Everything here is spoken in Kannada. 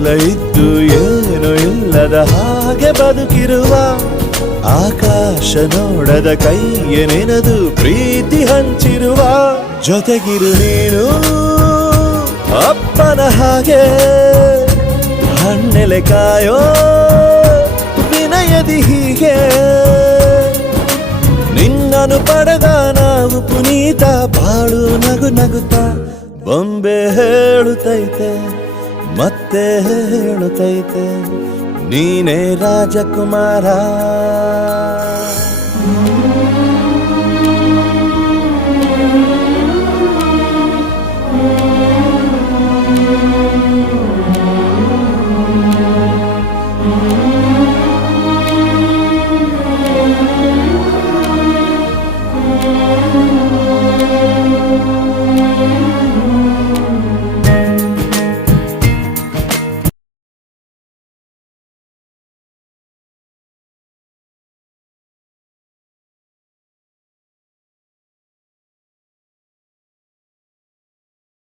ಎಲ್ಲ ಇದ್ದು ಏನು ಇಲ್ಲದ ಹಾಗೆ ಬದುಕಿರುವ ಆಕಾಶ ನೋಡದ ಕೈಯ ನೆನೆದು ಪ್ರೀತಿ ಹಂಚಿರುವ ಜೊತೆಗಿರು ನೀನು ಅಪ್ಪನ ಹಾಗೆ ಹಣ್ಣೆಲೆ ಕಾಯೋ ವಿನಯದಿ ಹೀಗೆ ನಿನ್ನನು ಪಡೆದ ನಾವು ಪುನೀತ ಬಾಳು ನಗು ನಗುತ್ತಾ ಬೊಂಬೆ ಹೇಳುತ್ತೈತೆ ಮತ್ತೆ ಹೇಳುತ್ತೈತೆ ನೀನೇ ರಾಜಕುಮಾರ.